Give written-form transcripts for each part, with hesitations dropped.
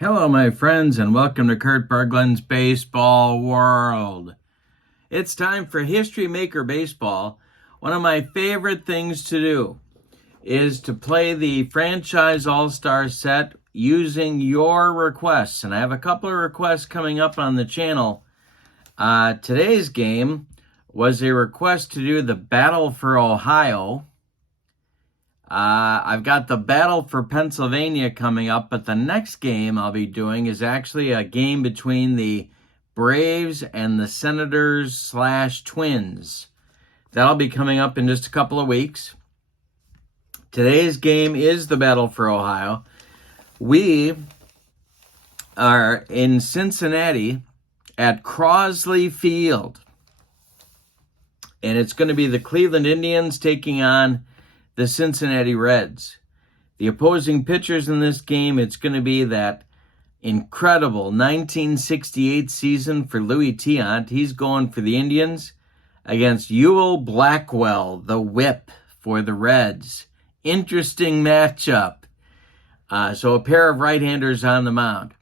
Hello, my friends, and welcome to Kurt Berglund's Baseball World. It's time for History Maker Baseball. One of my favorite things to do is to play the franchise all-star set using your requests, and I have a couple of requests coming up on the channel. Today's game was a request to do the Battle for Ohio. I've got the Battle for Pennsylvania coming up, but the next game I'll be doing is actually a game between the Braves and the Senators/Twins. That'll be coming up in just a couple of weeks. Today's game is the Battle for Ohio. We are in Cincinnati at Crosley Field, and it's going to be the Cleveland Indians taking on the Cincinnati Reds. The opposing pitchers in this game, it's going to be that incredible 1968 season for Louis Tiant. He's going for the Indians against Ewell Blackwell, the whip for the Reds. Interesting matchup. So a pair of right-handers on the mound.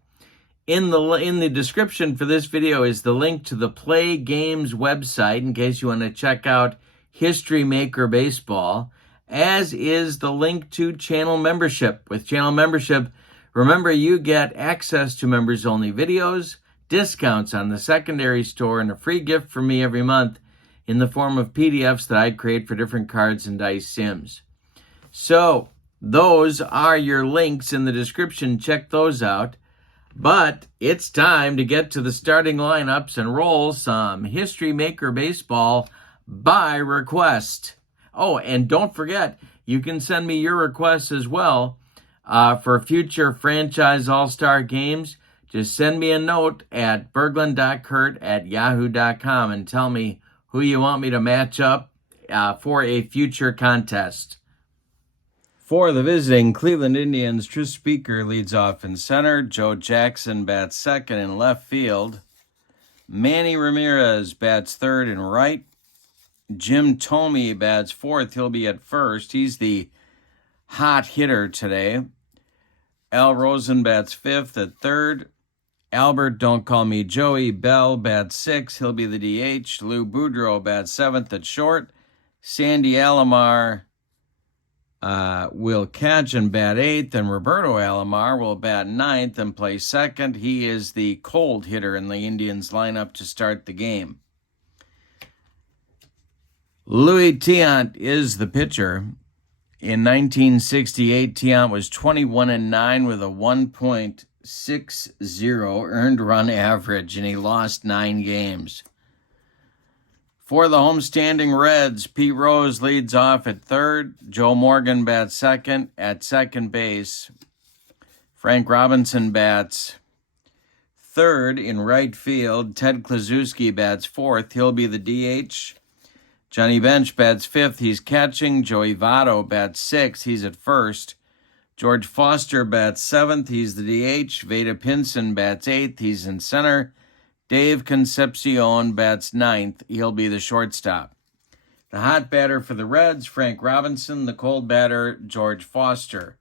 In the description for this video is the link to the Play Games website in case you want to check out History Maker Baseball, as is the link to channel membership. With channel membership, remember you get access to members-only videos, discounts on the secondary store, and a free gift from me every month in the form of PDFs that I create for different cards and dice sims. So those are your links in the description. Check those out. But it's time to get to the starting lineups and roll some History Maker Baseball by request. Oh, and don't forget, you can send me your requests as well for future franchise all-star games. Just send me a note at berglund.kurt@yahoo.com and tell me who you want me to match up for a future contest. For the visiting Cleveland Indians, Tris Speaker leads off in center. Joe Jackson bats second in left field. Manny Ramirez bats third and right. Jim Thome bats fourth. He'll be at first. He's the hot hitter today. Al Rosen bats fifth at third. Albert, don't call me Joey, Bell bats sixth. He'll be the DH. Lou Boudreau bats seventh at short. Sandy Alomar will catch and bat eighth. And Roberto Alomar will bat ninth and play second. He is the cold hitter in the Indians lineup to start the game. Louis Tiant is the pitcher. In 1968, Tiant was 21-9 with a 1.60 earned run average, and he lost 9 games. For the homestanding Reds, Pete Rose leads off at third. Joe Morgan bats second at second base. Frank Robinson bats third in right field. Ted Kluszewski bats fourth. He'll be the DH. Johnny Bench bats fifth. He's catching. Joey Votto bats sixth. He's at first. George Foster bats seventh. He's the DH. Veda Pinson bats eighth. He's in center. Dave Concepcion bats ninth. He'll be the shortstop. The hot batter for the Reds, Frank Robinson. The cold batter, George Foster.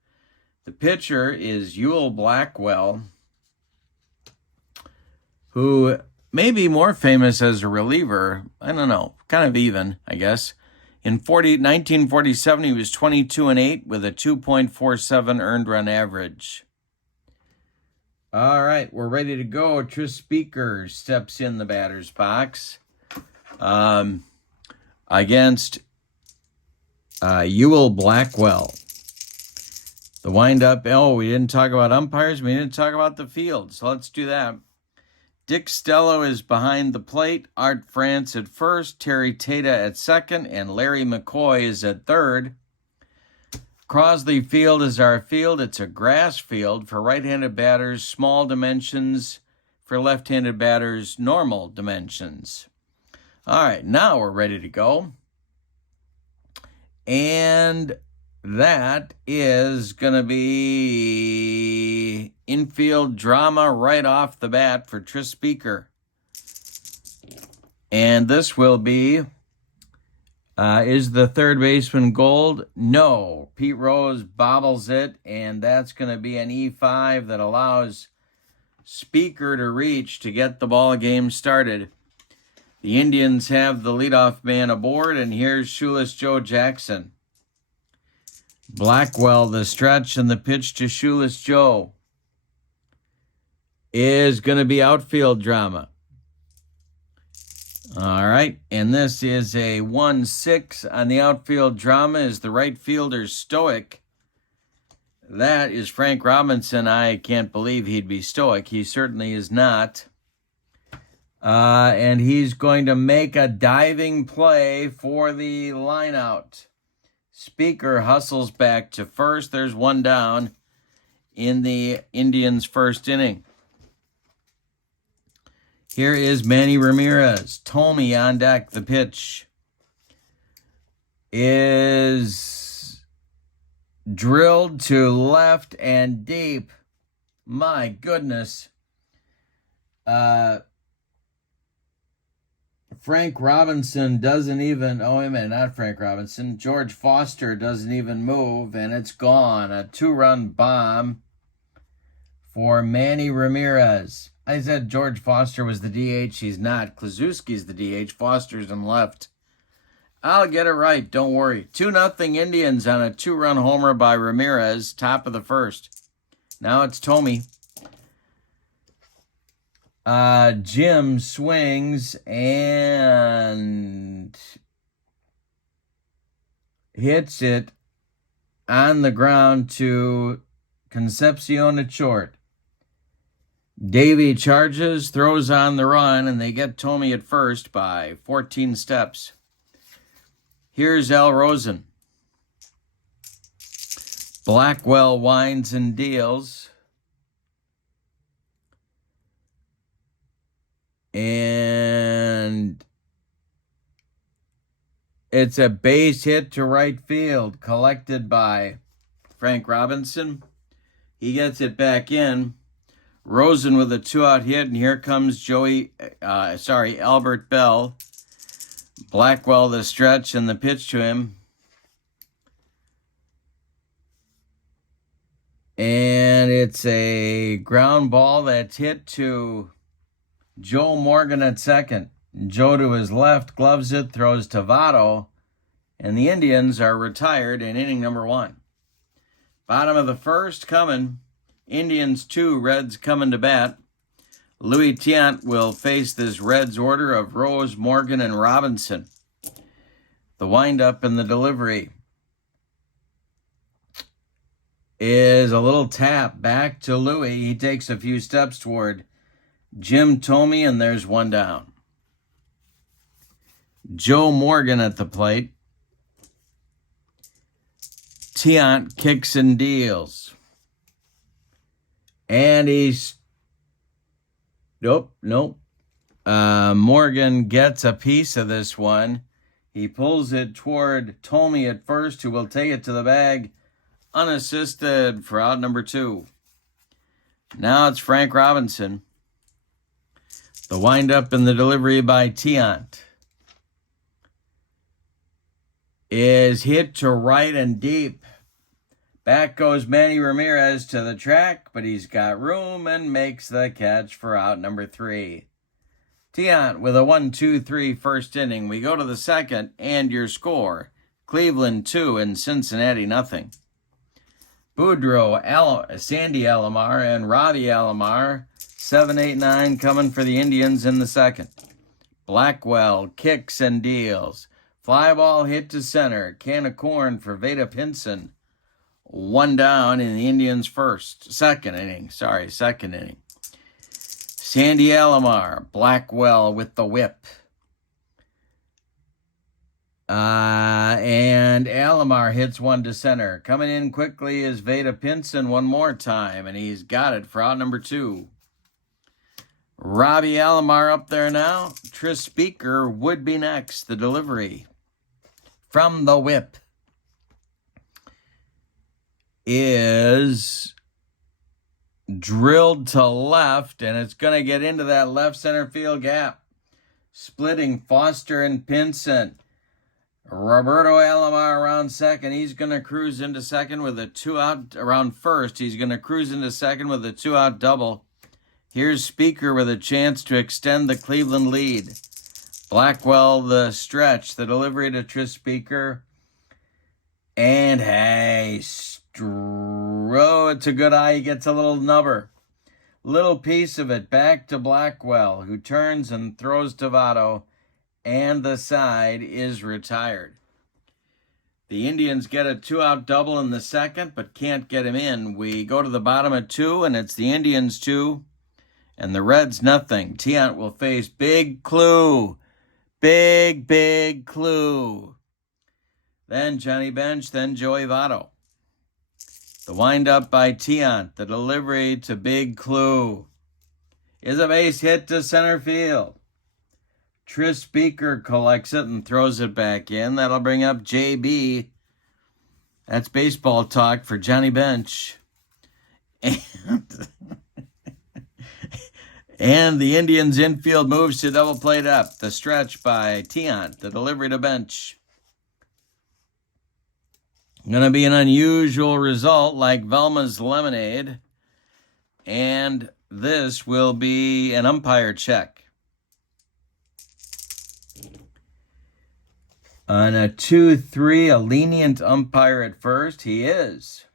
The pitcher is Ewell Blackwell, who may be more famous as a reliever. I don't know, kind of even, I guess. In 1947, he was 22-8 with a 2.47 earned run average. All right, we're ready to go. Tris Speaker steps in the batter's box against Ewell Blackwell. The windup, we didn't talk about umpires. We didn't talk about the field, so let's do that. Dick Stello is behind the plate, Art France at first, Terry Tata at second, and Larry McCoy is at third. Crosley Field is our field. It's a grass field for right-handed batters, small dimensions. For left-handed batters, normal dimensions. All right, now we're ready to go. And that is going to be infield drama right off the bat for Tris Speaker. And this will be, is the third baseman gold? No. Pete Rose bobbles it, and that's going to be an E5 that allows Speaker to reach to get the ball game started. The Indians have the leadoff man aboard, and here's Shoeless Joe Jackson. Blackwell, the stretch, and the pitch to Shoeless Joe is going to be outfield drama. All right, and this is a 1-6 on the outfield drama. Is the right fielder stoic? That is Frank Robinson. I can't believe he'd be stoic. He certainly is not. And he's going to make a diving play for the lineout. Speaker hustles back to first. There's one down in the Indians' first inning. Here is Manny Ramirez. Tomey on deck. The pitch is drilled to left and deep. My goodness. Frank Robinson doesn't even, not Frank Robinson. George Foster doesn't even move, and it's gone. A 2-run bomb for Manny Ramirez. I said George Foster was the DH. He's not. Kluszewski's the DH. Foster's in left. I'll get it right. Don't worry. 2-0 Indians on a 2-run homer by Ramirez. Top of the first. Now it's Tomey. Jim swings and hits it on the ground to Concepcion at short. Davey charges, throws on the run, and they get Tomey at first by 14 steps. Here's Al Rosen. Blackwell winds and deals. And it's a base hit to right field, collected by Frank Robinson. He gets it back in. Rosen with a 2-out hit, and here comes Albert Bell. Blackwell the stretch and the pitch to him. And it's a ground ball that's hit to Joe Morgan at second. Joe to his left, gloves it, throws to Votto, and the Indians are retired in inning number 1. Bottom of the first coming. Indians 2, Reds coming to bat. Louis Tiant will face this Reds order of Rose, Morgan, and Robinson. The windup and the delivery is a little tap back to Louis. He takes a few steps toward Jim Tomey, and there's one down. Joe Morgan at the plate. Tiant kicks and deals. And he's... Nope. Morgan gets a piece of this one. He pulls it toward Tomey at first, who will take it to the bag unassisted for out number 2. Now it's Frank Robinson. The windup and the delivery by Tiant is hit to right and deep. Back goes Manny Ramirez to the track, but he's got room and makes the catch for out number 3. Tiant with a 1-2-3 first inning. We go to the second, and your score: Cleveland 2 and Cincinnati 0. Boudreaux, Sandy Alomar, and Robbie Alomar, 7-8-9 coming for the Indians in the second. Blackwell kicks and deals. Fly ball hit to center. Can of corn for Veda Pinson. One down in the Indians' second inning. Sandy Alomar, Blackwell with the whip. And Alomar hits one to center. Coming in quickly is Veda Pinson one more time, and he's got it for out number 2. Robbie Alomar up there now. Tris Speaker would be next. The delivery from the whip is drilled to left, and it's going to get into that left center field gap, splitting Foster and Pinson. Roberto Alomar around second. He's going to cruise into second with a 2-out. Around first, he's going to cruise into second with a 2-out double. Here's Speaker with a chance to extend the Cleveland lead. Blackwell, the stretch, the delivery to Tris Speaker. And hey, it's a good eye. He gets a little nubber. Little piece of it back to Blackwell, who turns and throws to Votto, and the side is retired. The Indians get a 2-out double in the second, but can't get him in. We go to the bottom of 2, and it's the Indians 2, and the Reds nothing. Tiant will face Big Clue. Big Clue. Then Johnny Bench, then Joey Votto. The windup by Tiant, the delivery to Big Clue, is a base hit to center field. Tris Speaker collects it and throws it back in. That'll bring up JB. That's baseball talk for Johnny Bench. And the Indians infield moves to double plate up. The stretch by Tiant, the delivery to Bench. Going to be an unusual result like Velma's lemonade. And this will be an umpire check. On a 2-3, a lenient umpire at first. He is.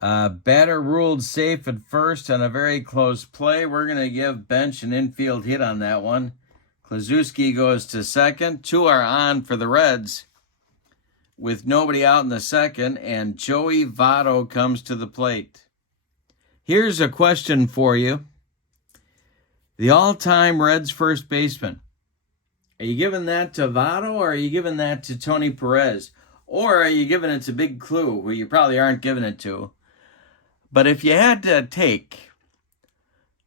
Batter ruled safe at first on a very close play. We're going to give Bench an infield hit on that one. Klazuski goes to second. 2 are on for the Reds, with nobody out in the second, and Joey Votto comes to the plate. Here's a question for you. The all-time Reds first baseman. Are you giving that to Votto, or are you giving that to Tony Perez? Or are you giving it to Big Clue, who you probably aren't giving it to? But if you had to take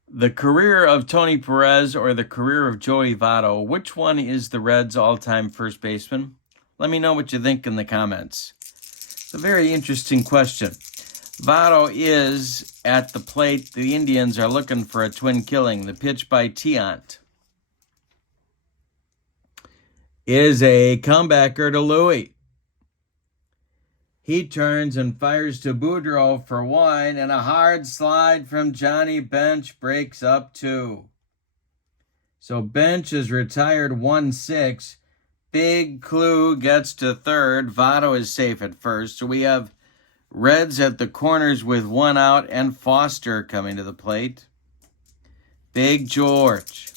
the career of Tony Perez or the career of Joey Votto, which one is the Reds' all-time first baseman? Let me know what you think in the comments. It's a very interesting question. Votto is at the plate. The Indians are looking for a twin killing. The pitch by Tiant is a comebacker to Louis. He turns and fires to Boudreaux for 1, and a hard slide from Johnny Bench breaks up 2. So Bench is retired 1-6. Big Clue gets to third. Votto is safe at first. So we have Reds at the corners with 1 out and Foster coming to the plate. Big George.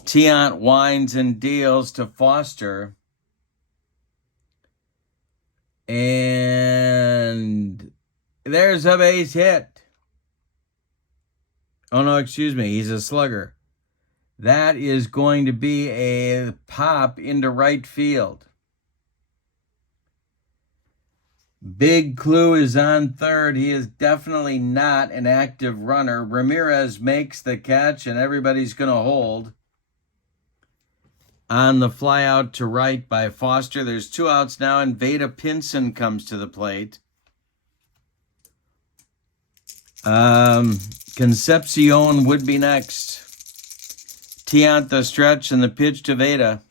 Tiant winds and deals to Foster. And there's a base hit. Oh, no, excuse me. He's a slugger. That is going to be a pop into right field. Big Clue is on third. He is definitely not an active runner. Ramirez makes the catch, and everybody's going to hold. On the fly out to right by Foster. There's 2 outs now, and Veda Pinson comes to the plate. Concepcion would be next. Tiant the stretch and the pitch to Veda.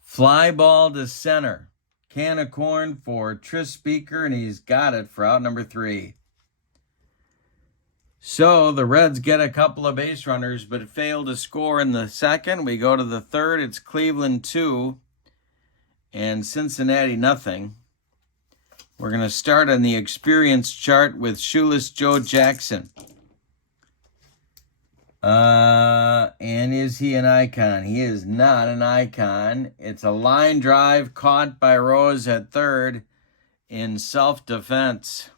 Fly ball to center. Can of corn for Tris Speaker, and he's got it for out number 3. So the Reds get a couple of base runners, but fail to score in the second. We go to the third. It's Cleveland 2 and Cincinnati nothing. We're going to start on the experience chart with Shoeless Joe Jackson. And is he an icon? He is not an icon. It's a line drive caught by Rose at third in self-defense.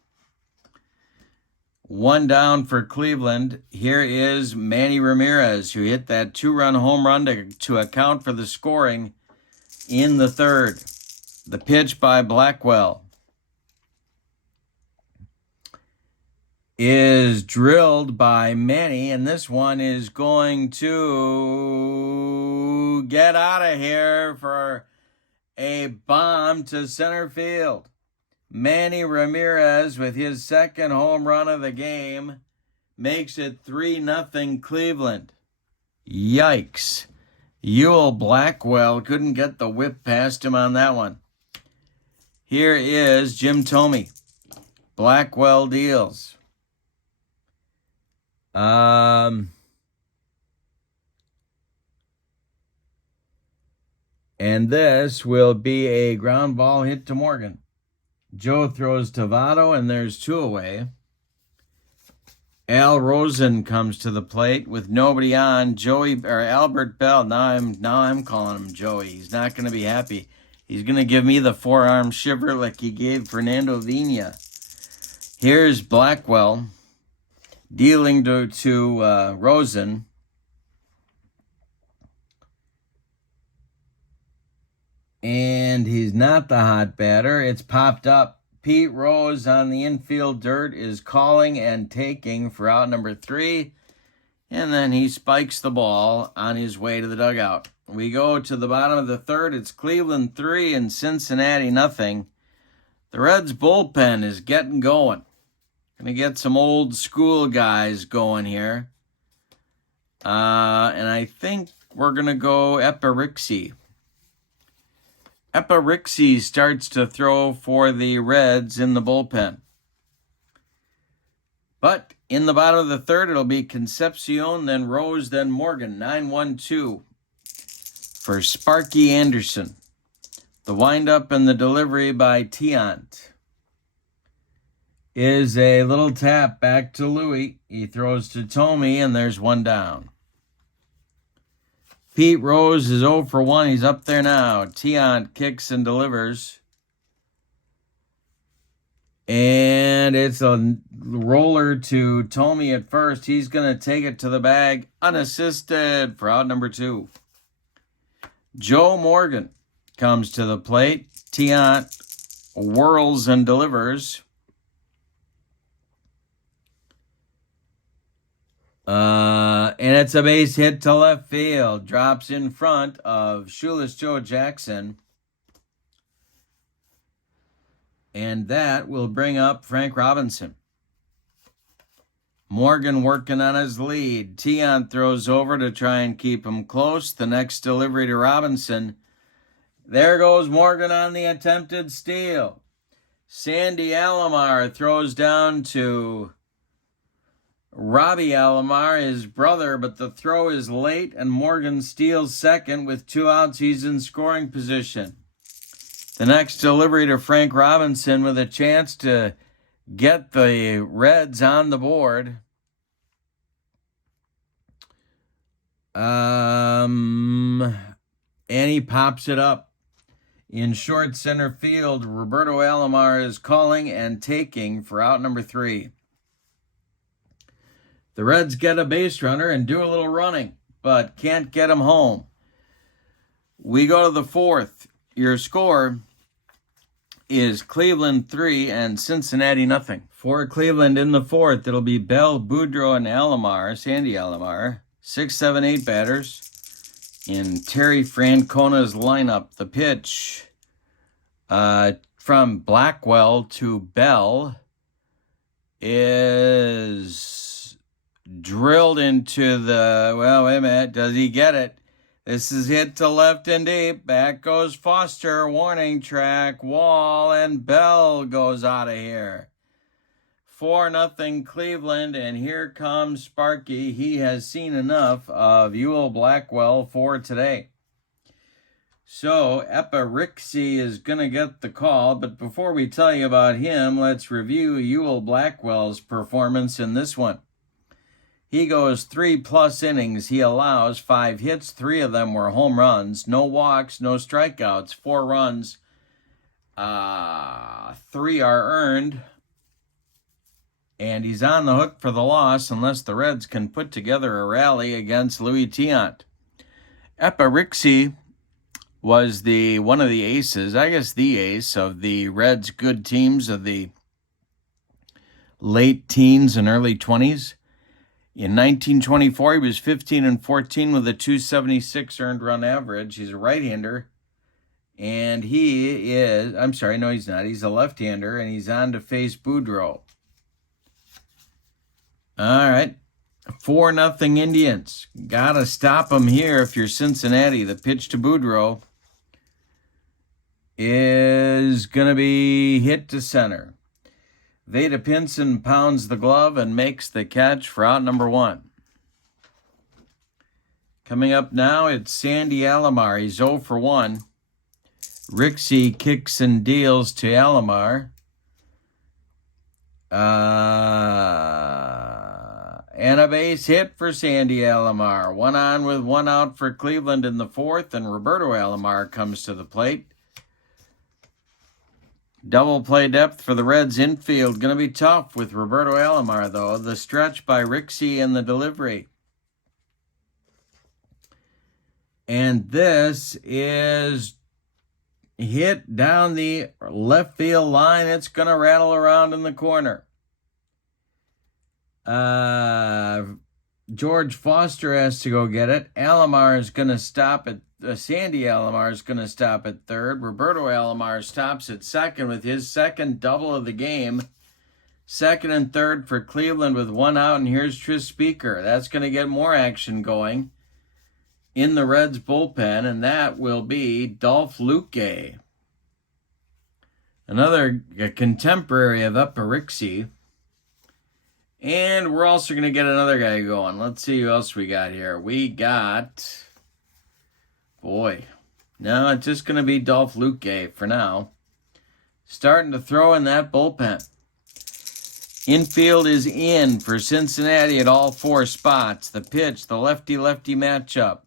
1 down for Cleveland. Here is Manny Ramirez, who hit that 2-run home run to account for the scoring in the third. The pitch by Blackwell is drilled by Manny, and this one is going to get out of here for a bomb to center field. Manny Ramirez, with his second home run of the game, makes it 3-0 Cleveland. Yikes. Ewell Blackwell couldn't get the whip past him on that one. Here is Jim Thome. Blackwell deals. And this will be a ground ball hit to Morgan. Joe throws to Votto, and there's 2 away. Al Rosen comes to the plate with nobody on. Albert Bell. Now I'm calling him Joey. He's not going to be happy. He's going to give me the forearm shiver like he gave Fernando Vina. Here's Blackwell dealing to Rosen. And he's not the hot batter. It's popped up. Pete Rose on the infield dirt is calling and taking for out number 3. And then he spikes the ball on his way to the dugout. We go to the bottom of the 3rd. It's Cleveland 3 and Cincinnati nothing. The Reds bullpen is getting going. Going to get some old school guys going here. And I think we're going to go Epirixi. Epirixi starts to throw for the Reds in the bullpen. But in the bottom of the 3rd, it'll be Concepcion, then Rose, then Morgan. 9-1-2 for Sparky Anderson. The windup and the delivery by Tiant is a little tap back to Louie. He throws to Tomey, and there's 1 down. Pete Rose is 0 for 1. He's up there now. Tiant kicks and delivers. And it's a roller to Tomey at first. He's going to take it to the bag unassisted for out number 2. Joe Morgan comes to the plate. Tiant whirls and delivers. And it's a base hit to left field. Drops in front of Shoeless Joe Jackson. And that will bring up Frank Robinson. Morgan working on his lead. Tiant throws over to try and keep him close. The next delivery to Robinson. There goes Morgan on the attempted steal. Sandy Alomar throws down to Robbie Alomar, his brother, but the throw is late, and Morgan steals second. With 2 outs, he's in scoring position. The next delivery to Frank Robinson with a chance to get the Reds on the board. And he pops it up. In short center field, Roberto Alomar is calling and taking for out number 3. The Reds get a base runner and do a little running, but can't get him home. We go to the 4th. Your score is Cleveland 3 and Cincinnati nothing. For Cleveland in the 4th, it'll be Bell, Boudreaux, and Alomar, Sandy Alomar. 6, 7, 8 batters in Terry Francona's lineup. The pitch from Blackwell to Bell is drilled into the, well, wait a minute, does he get it? This is hit to left and deep. Back goes Foster, warning track, wall, and Bell goes out of here. 4-0 Cleveland, and here comes Sparky. He has seen enough of Ewell Blackwell for today. So, Epirixi is going to get the call, but before we tell you about him, let's review Ewell Blackwell's performance in this one. He goes 3+ innings. He allows 5 hits. 3 of them were home runs. No walks, no strikeouts. 4 runs. 3 are earned. And he's on the hook for the loss unless the Reds can put together a rally against Louis Tiant. Epirixi was one of the aces, I guess the ace of the Reds' good teams of the late teens and early 20s. In 1924, he was 15-14 with a .276 earned run average. He's a right-hander, and he is, I'm sorry, no, he's not. He's a left-hander, and he's on to face Boudreaux. All right, 4-0 Indians. Got to stop them here if you're Cincinnati. The pitch to Boudreaux is going to be hit to center. Veda Pinson pounds the glove and makes the catch for out number 1. Coming up now, it's Sandy Alomar. He's 0 for 1. Rixey kicks and deals to Alomar. And a base hit for Sandy Alomar. 1 on with 1 out for Cleveland in the 4th, and Roberto Alomar comes to the plate. Double play depth for the Reds infield. Going to be tough with Roberto Alomar, though. The stretch by Rixey and the delivery. And this is hit down the left field line. It's going to rattle around in the corner. George Foster has to go get it. Alomar is going to stop at Sandy Alomar is going to stop at third. Roberto Alomar stops at second with his second double of the game. Second and third for Cleveland with 1 out, and here's Tris Speaker. That's going to get more action going in the Reds bullpen, and that will be Dolph Luque. Another contemporary of Rixey. And we're also going to get another guy going. Let's see who else we got here. We got... Boy. No, it's just going to be Dolph Luque for now. Starting to throw in that bullpen. Infield is in for Cincinnati at all 4 spots. The pitch, the lefty-lefty matchup.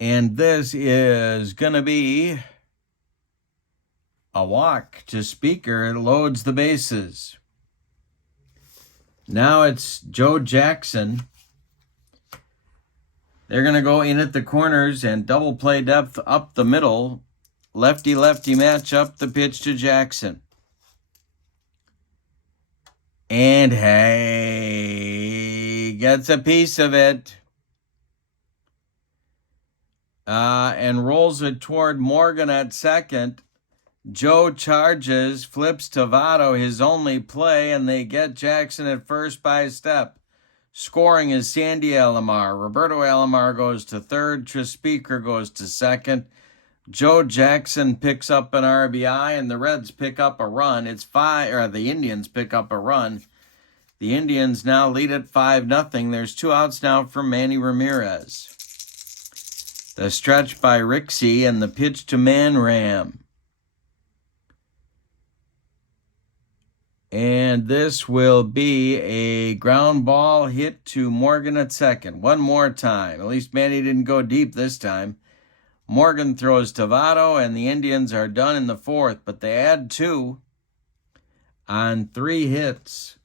And this is going to be a walk to Speaker. It loads the bases. Now it's Joe Jackson. They're going to go in at the corners and double play depth up the middle. Lefty-lefty matchup, the pitch to Jackson. And hey, gets a piece of it. And rolls it toward Morgan at second. Joe charges, flips to Votto, his only play, and they get Jackson at first by a step. Scoring is Sandy Alomar. Roberto Alomar goes to third. Tris Speaker goes to second. Joe Jackson picks up an RBI, and the Reds pick up a run. The Indians pick up a run. The Indians now lead at 5-0. There's 2 outs now for Manny Ramirez. The stretch by Rixey and the pitch to Manram. And this will be a ground ball hit to Morgan at second. One more time. At least Manny didn't go deep this time. Morgan throws to Votto, and the Indians are done in the 4th. But they add 2 on 3 hits,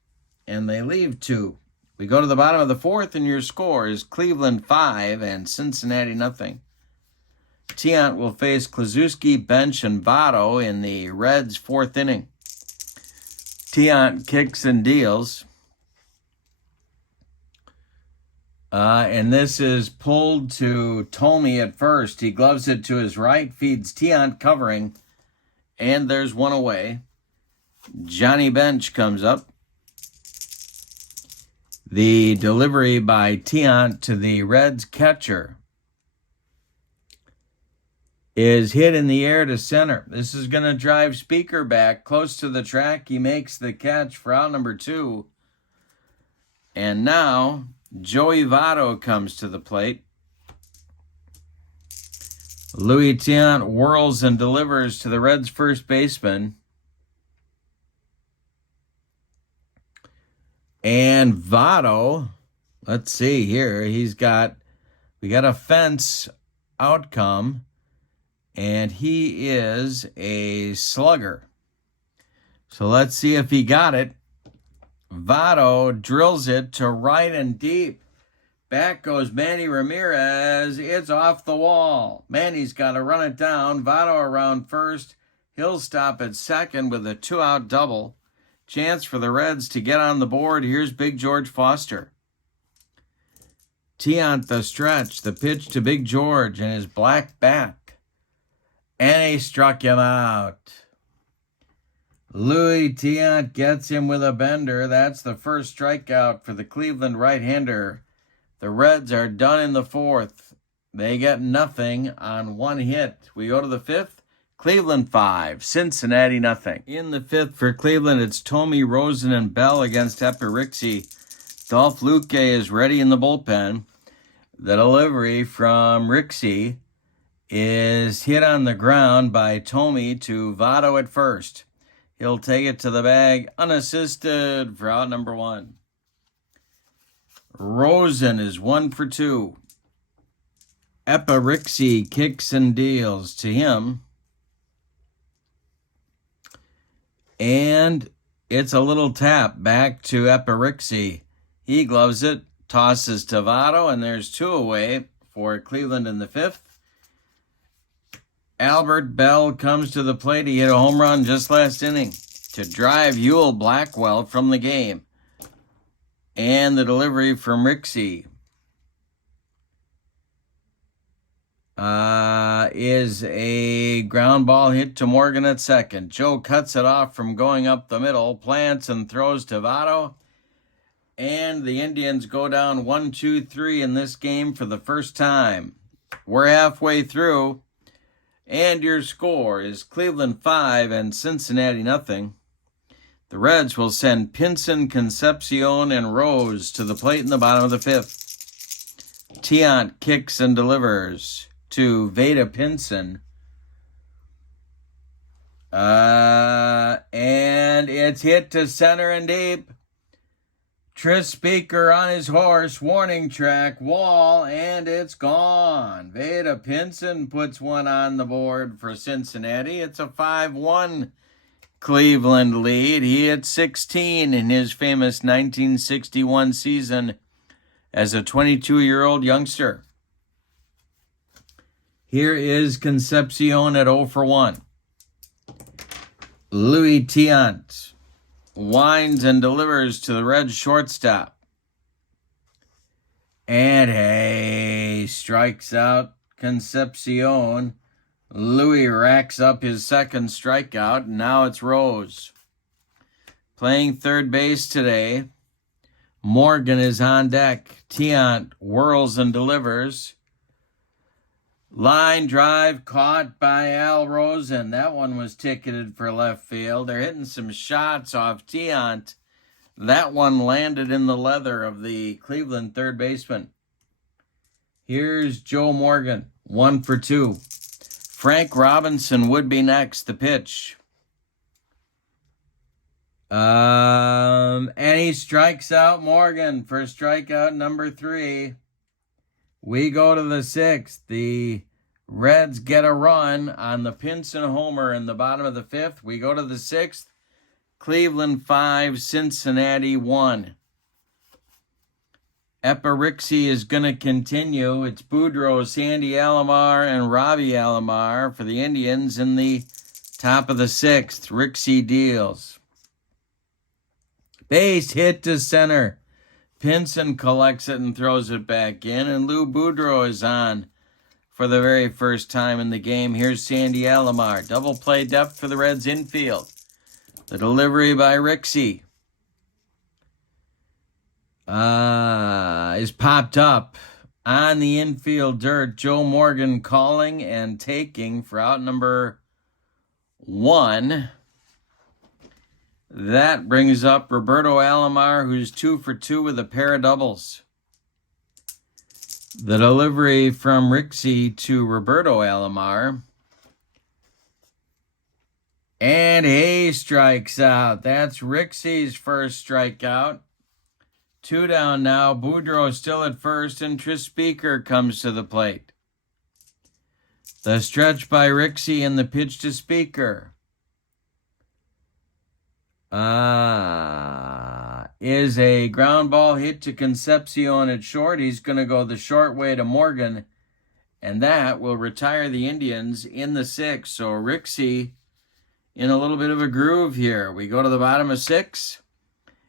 and they leave 2. We go to the bottom of the 4th, and your score is Cleveland 5 and Cincinnati 0. Tiant will face Klazuski, Bench, and Votto in the Reds' 4th inning. Tiant kicks and deals. And this is pulled to Tomey at first. He gloves it to his right, feeds Tiant covering, and there's 1 away. Johnny Bench comes up. The delivery by Tiant to the Reds catcher is hit in the air to center. This is going to drive Speaker back close to the track. He makes the catch for out number 2. And now Joey Votto comes to the plate. Louis Tiant whirls and delivers to the Reds' first baseman. And Votto, let's see here, we got a fence outcome. And he is a slugger. So let's see if he got it. Votto drills it to right and deep. Back goes Manny Ramirez. It's off the wall. Manny's got to run it down. Votto around first. He'll stop at second with a 2-out double. Chance for the Reds to get on the board. Here's Big George Foster. Tiant the stretch. The pitch to Big George and his black bat. And he struck him out. Louis Tiant gets him with a bender. That's the first strikeout for the Cleveland right-hander. The Reds are done in the 4th. They get nothing on 1 hit. We go to the 5th. Cleveland 5, Cincinnati nothing. In the 5th for Cleveland, it's Tomey, Rosen, and Bell against Epirixie. Dolph Luque is ready in the bullpen. The delivery from Rixie is hit on the ground by Tomey to Votto at first. He'll take it to the bag unassisted for out number 1. Rosen is 1 for 2. Epirixie kicks and deals to him. And it's a little tap back to Epirixie. He gloves it, tosses to Votto, and there's 2 away for Cleveland in the 5th. Albert Bell comes to the plate. He hit a home run just last inning to drive Blackwell from the game. And the delivery from Rixie is a ground ball hit to Morgan at second. Joe cuts it off from going up the middle, plants and throws to Votto. And the Indians go down 1-2-3 in this game for the first time. We're halfway through. And your score is Cleveland 5 and Cincinnati nothing. The Reds will send Pinson, Concepcion, and Rose to the plate in the bottom of the 5th. Tiant kicks and delivers to Veda Pinson. And it's hit to center and deep. Tris Speaker on his horse, warning track, wall, and it's gone. Veda Pinson puts one on the board for Cincinnati. It's a 5-1 Cleveland lead. He hit 16 in his famous 1961 season as a 22-year-old youngster. Here is Concepcion at 0 for 1. Louis Tiant winds and delivers to the Reds shortstop. And hey, strikes out Concepcion. Louis racks up his second strikeout. Now it's Rose. Playing third base today. Morgan is on deck. Tiant whirls and delivers. Line drive caught by Al Rosen. That one was ticketed for left field. They're hitting some shots off Tiant. That one landed in the leather of the Cleveland third baseman. Here's Joe Morgan, 1 for 2. Frank Robinson would be next, the pitch. And he strikes out Morgan for strikeout number 3. We go to the 6th. The Reds get a run on the Pinson homer in the bottom of the 5th. We go to the 6th. Cleveland 5, Cincinnati 1. Epirixie is going to continue. It's Boudreaux, Sandy Alomar, and Robbie Alomar for the Indians in the top of the 6th. Rixie deals. Base hit to center. Pinson collects it and throws it back in, and Lou Boudreaux is on for the very first time in the game. Here's Sandy Alomar. Double play depth for the Reds infield. The delivery by Rixie is popped up on the infield dirt. Joe Morgan calling and taking for out number 1. That brings up Roberto Alomar, who's 2 for 2 with a pair of doubles. The delivery from Rixie to Roberto Alomar. And he strikes out. That's Rixie's first strikeout. 2 down now. Boudreaux still at first, and Tris Speaker comes to the plate. The stretch by Rixie and the pitch to Speaker. Is a ground ball hit to Concepcion at short. He's going to go the short way to Morgan, and that will retire the Indians in the 6th. So Rixie in a little bit of a groove here. We go to the bottom of 6.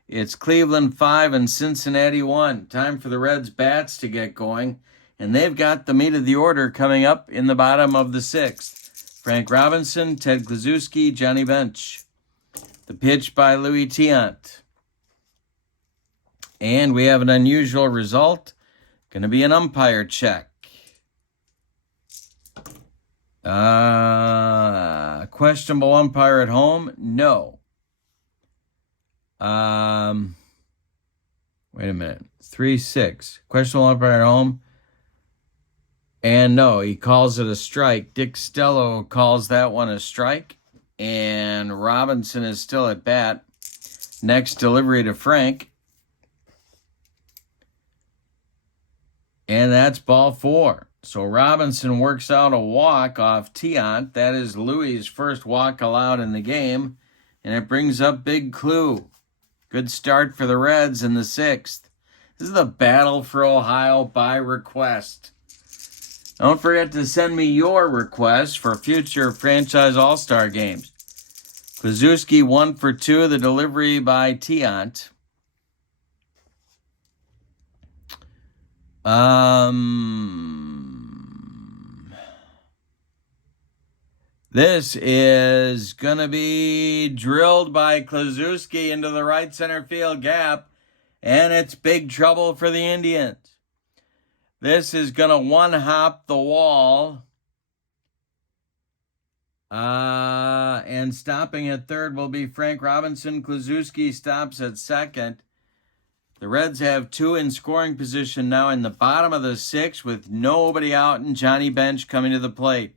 It's Cleveland 5 and Cincinnati 1. Time for the Reds bats to get going, and they've got the meat of the order coming up in the bottom of the 6th. Frank Robinson, Ted Kluszewski, Johnny Bench. The pitch by Louis Tiant. And we have an unusual result. Going to be an umpire check. Questionable umpire at home? No. Wait a minute. 3-6. Questionable umpire at home? And no, he calls it a strike. Dick Stello calls that one a strike. And Robinson is still at bat. Next delivery to Frank. And that's ball 4. So Robinson works out a walk off Tiant. That is Louis' first walk allowed in the game. And it brings up Big Clue. Good start for the Reds in the 6th. This is the Battle for Ohio by request. Don't forget to send me your requests for future franchise all-star games. Kluszewski 1 for 2, the delivery by Tiant. This is going to be drilled by Kluszewski into the right center field gap, and it's big trouble for the Indians. This is going to one-hop the wall. And stopping at third will be Frank Robinson. Kluszewski stops at second. The Reds have 2 in scoring position now in the bottom of the 6th with nobody out and Johnny Bench coming to the plate.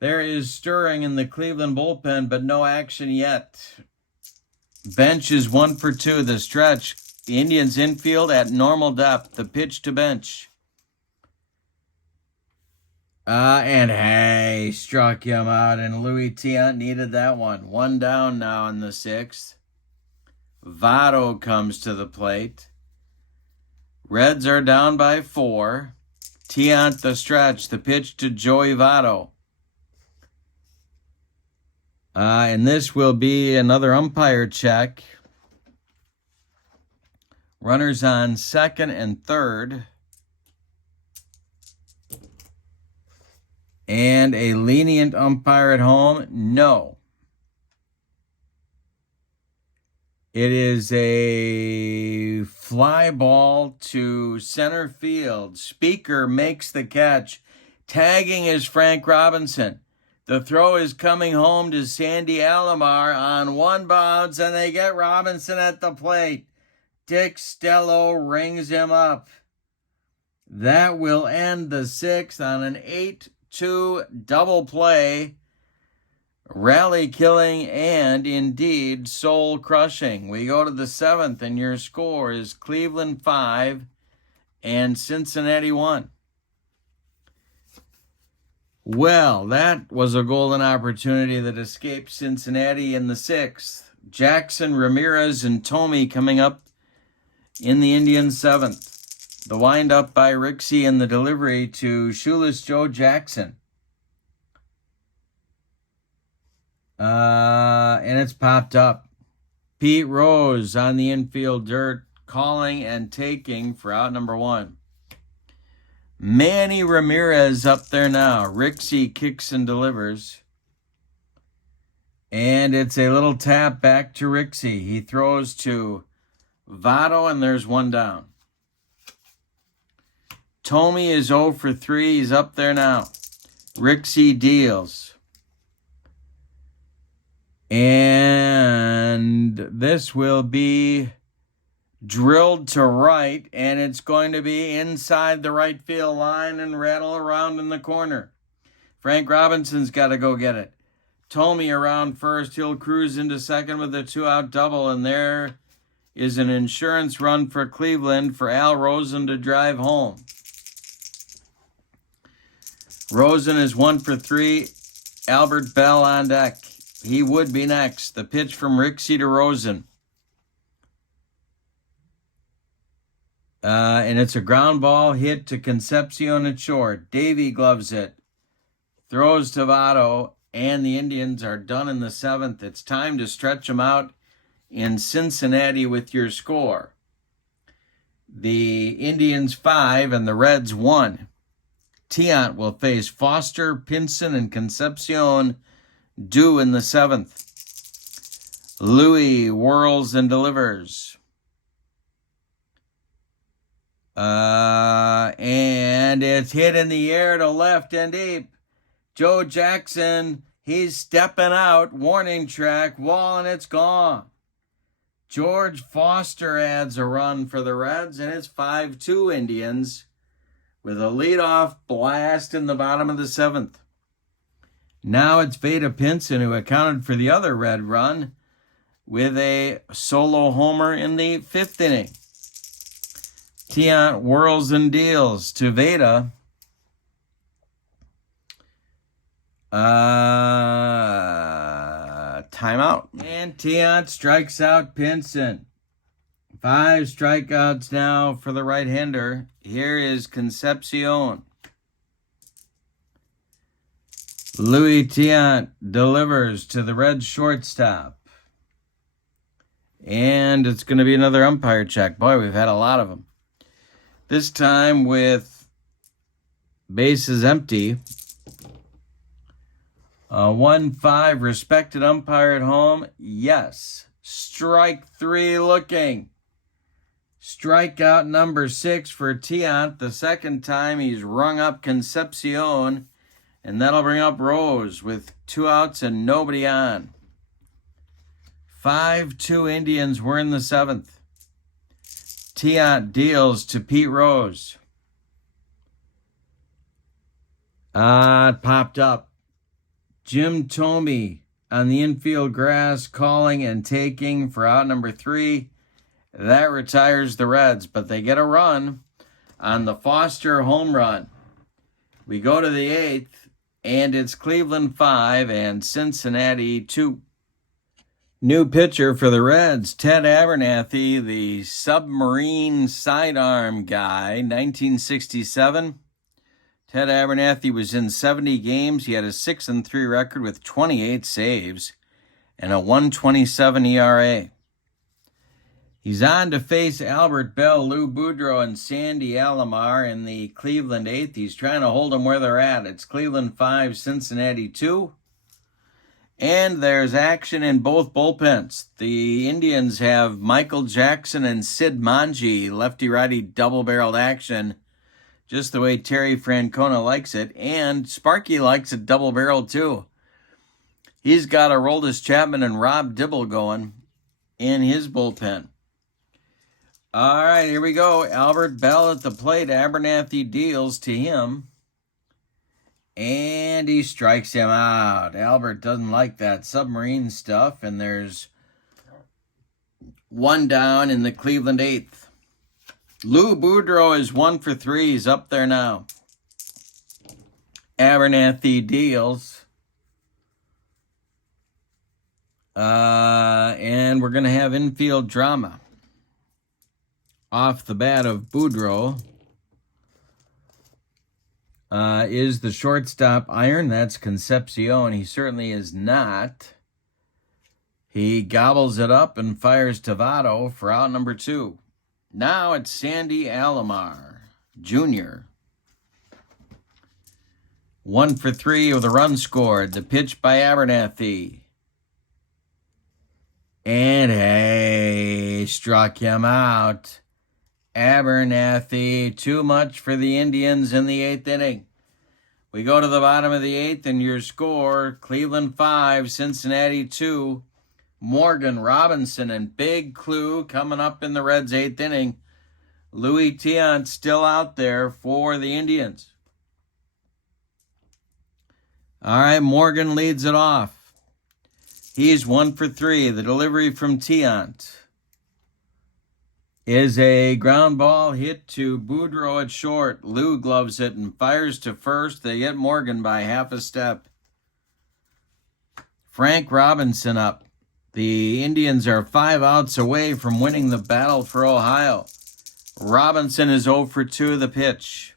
There is stirring in the Cleveland bullpen, but no action yet. Bench is 1 for 2, the stretch. The Indians infield at normal depth. The pitch to Bench. And hey, struck him out, and Louis Tiant needed that one. 1 down now in the 6th. Votto comes to the plate. Reds are down by 4. Tiant the stretch. The pitch to Joey Votto. And this will be another umpire check. Runners on second and third. And a lenient umpire at home? No. It is a fly ball to center field. Speaker makes the catch. Tagging is Frank Robinson. The throw is coming home to Sandy Alomar on 1 bounce, and they get Robinson at the plate. Dick Stello rings him up. That will end the 6th on an 8-2 double play. Rally killing and indeed soul crushing. We go to the 7th, and your score is Cleveland 5 and Cincinnati 1. Well, that was a golden opportunity that escaped Cincinnati in the 6th. Jackson, Ramirez, and Thome coming up in the Indians' 7th. The windup by Rixey and the delivery to Shoeless Joe Jackson. And it's popped up. Pete Rose on the infield dirt, calling and taking for out number 1. Manny Ramirez up there now. Rixey kicks and delivers. And it's a little tap back to Rixey. He throws to Votto, and there's 1 down. Thome is 0 for 3. He's up there now. Rixey deals. And this will be drilled to right, and it's going to be inside the right field line and rattle around in the corner. Frank Robinson's got to go get it. Thome around first. He'll cruise into second with a 2-out double, and there is an insurance run for Cleveland for Al Rosen to drive home. Rosen is 1 for 3. Albert Bell on deck. He would be next. The pitch from Rixey to Rosen. And it's a ground ball hit to Concepcion at short. Davey gloves it. Throws to Votto, and the Indians are done in the 7th. It's time to stretch them out in Cincinnati with your score. The Indians 5 and the Reds 1. Tiant will face Foster, Pinson, and Concepcion due in the 7th. Louis whirls and delivers. And it's hit in the air to left and deep. Joe Jackson, he's stepping out. Warning track, wall, and it's gone. George Foster adds a run for the Reds, and it's 5-2 Indians with a leadoff blast in the bottom of the 7th. Now it's Veda Pinson who accounted for the other Red run with a solo homer in the 5th inning. Tiant whirls and deals to Veda. Timeout. And Tiant strikes out Pinson. 5 strikeouts now for the right-hander. Here is Concepcion. Louis Tiant delivers to the Red shortstop. And it's going to be another umpire check. Boy, we've had a lot of them. This time with bases empty. 1-5, respected umpire at home. Yes. Strike 3 looking. Strikeout number 6 for Tiant. The second time he's rung up Concepcion. And that'll bring up Rose with 2 outs and nobody on. 5-2 Indians were in the 7th. Tiant deals to Pete Rose. It popped up. Jim Thome on the infield grass, calling and taking for out number 3. That retires the Reds, but they get a run on the Foster home run. We go to the 8th, and it's Cleveland 5 and Cincinnati 2. New pitcher for the Reds, Ted Abernathy, the submarine sidearm guy, 1967. Ted Abernathy was in 70 games. He had a 6-3 record with 28 saves and a 1.27 ERA. He's on to face Albert Bell, Lou Boudreau, and Sandy Alomar in the Cleveland 8th. He's trying to hold them where they're at. It's Cleveland 5, Cincinnati 2. And there's action in both bullpens. The Indians have Michael Jackson and Sid Manji, lefty-righty double-barreled action, just the way Terry Francona likes it. And Sparky likes it double-barreled too. He's got Aroldis Chapman and Rob Dibble going in his bullpen. All right, here we go. Albert Bell at the plate. Abernathy deals to him. And he strikes him out. Albert doesn't like that submarine stuff. And there's 1 down in the Cleveland 8th. Lou Boudreau is 1 for 3. He's up there now. Abernathy deals. And we're going to have infield drama. Off the bat of Boudreau is the shortstop iron. That's Concepcion. He certainly is not. He gobbles it up and fires Tavato for out number 2. Now it's Sandy Alomar, Jr. 1 for 3 with a run scored. The pitch by Abernathy. And hey, struck him out. Abernathy, too much for the Indians in the 8th inning. We go to the bottom of the 8th, and your score, Cleveland 5, Cincinnati 2. Morgan, Robinson, and Big Clue coming up in the Reds' 8th inning. Louis Tiant still out there for the Indians. All right, Morgan leads it off. He's 1 for 3. The delivery from Tiant is a ground ball hit to Boudreau at short. Lou gloves it and fires to first. They get Morgan by half a step. Frank Robinson up. The Indians are 5 outs away from winning the battle for Ohio. Robinson is 0 for 2. The pitch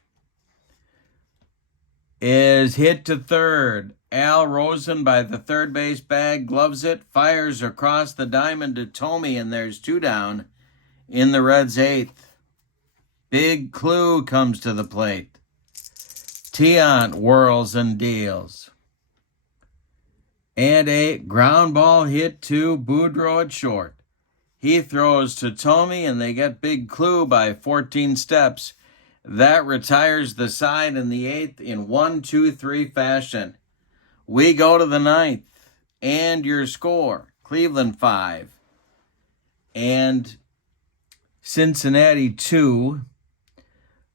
is hit to third. Al Rosen by the third base bag gloves it, fires across the diamond to Thome, and there's 2 down in the Reds' 8th. Big Clue comes to the plate. Tiant whirls and deals. And a ground ball hit to Boudreau at short. He throws to Tommy, and they get Big Clue by 14 steps. That retires the side in the 8th in 1-2-3 fashion. We go to the 9th, and your score, Cleveland 5 and Cincinnati 2.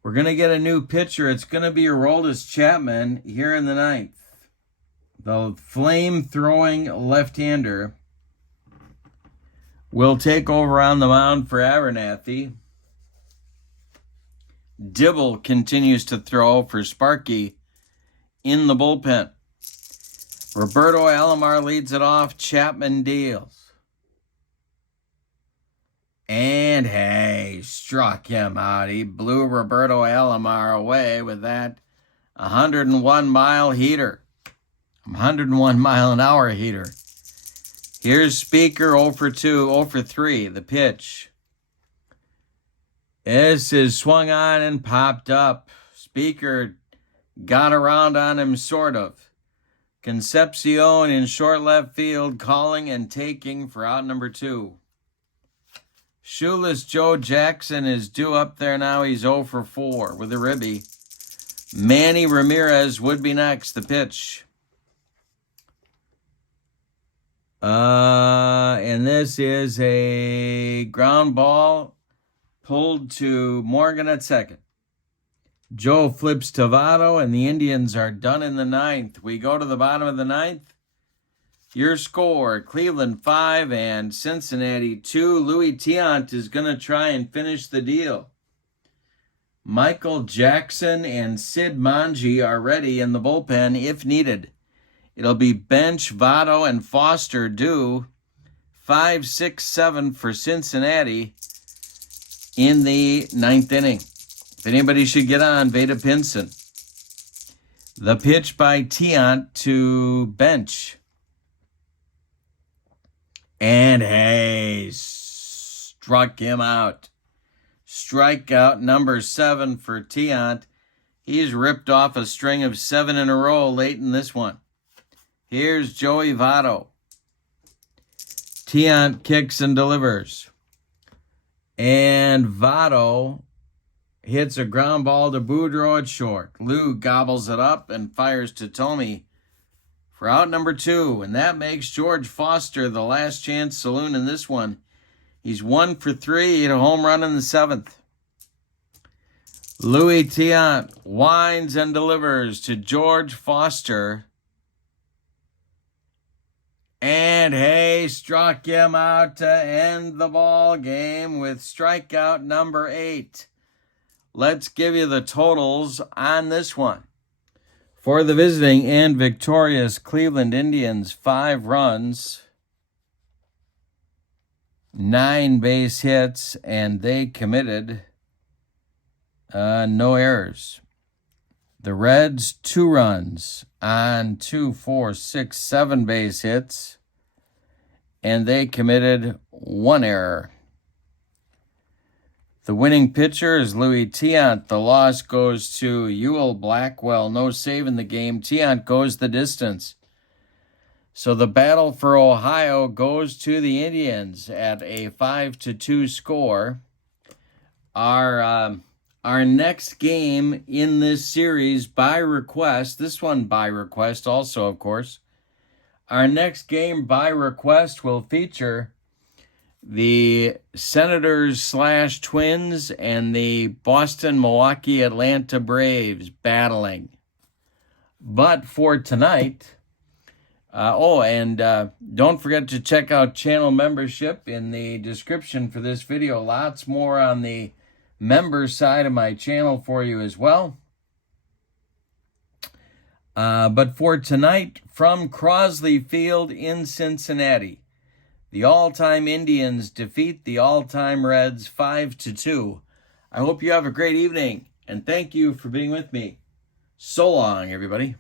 We're going to get a new pitcher. It's going to be Aroldis Chapman here in the 9th. The flame-throwing left-hander will take over on the mound for Abernathy. Dibble continues to throw for Sparky in the bullpen. Roberto Alomar leads it off. Chapman deals. And hey, struck him out. He blew Roberto Alomar away with that 101-mile heater. 101-mile-an-hour heater. Here's Speaker 0 for 2, 0 for 3, the pitch. This is swung on and popped up. Speaker got around on him, sort of. Concepcion in short left field, calling and taking for out number 2. Shoeless Joe Jackson is due up there now. He's 0 for 4 with a ribby. Manny Ramirez would be next, the pitch. And this is a ground ball pulled to Morgan at second. Joe flips to Votto, and the Indians are done in the 9th. We go to the bottom of the 9th. Your score, Cleveland 5 and Cincinnati 2. Louis Tiant is going to try and finish the deal. Michael Jackson and Sid Manji are ready in the bullpen if needed. It'll be bench, Votto, and Foster due 5, 6, 7 for Cincinnati in the 9th inning. If anybody should get on, Veda Pinson. The pitch by Tiant to bench. And hey, struck him out. Strikeout number 7 for Tiant. He's ripped off a string of 7 in a row late in this one. Here's Joey Votto. Tiant kicks and delivers. And Votto hits a ground ball to Boudreaux at short. Lou gobbles it up and fires to Tommy for out number 2. And that makes George Foster the last chance saloon in this one. He's 1 for 3. He hit a home run in the 7th. Louis Tiant winds and delivers to George Foster. And hey, struck him out to end the ball game with strikeout number 8. Let's give you the totals on this one. For the visiting and victorious Cleveland Indians, 5 runs, 9 base hits, and they committed no errors. The Reds, 2 runs on 2, 4, 6, 7 base hits, and they committed 1 error. The winning pitcher is Louis Tiant. The loss goes to Ewell Blackwell. No save in the game. Tiant goes the distance. So the battle for Ohio goes to the Indians at a 5-2 score. Our next game in this series by request, this one by request also, of course. Our next game by request will feature the Senators/Twins and the Boston, Milwaukee, Atlanta Braves battling. But for tonight, don't forget to check out channel membership in the description for this video. Lots more on the member side of my channel for you as well. But for tonight, from Crosley Field in Cincinnati, the all-time Indians defeat the all-time Reds 5-2. I hope you have a great evening, and thank you for being with me. So long, everybody.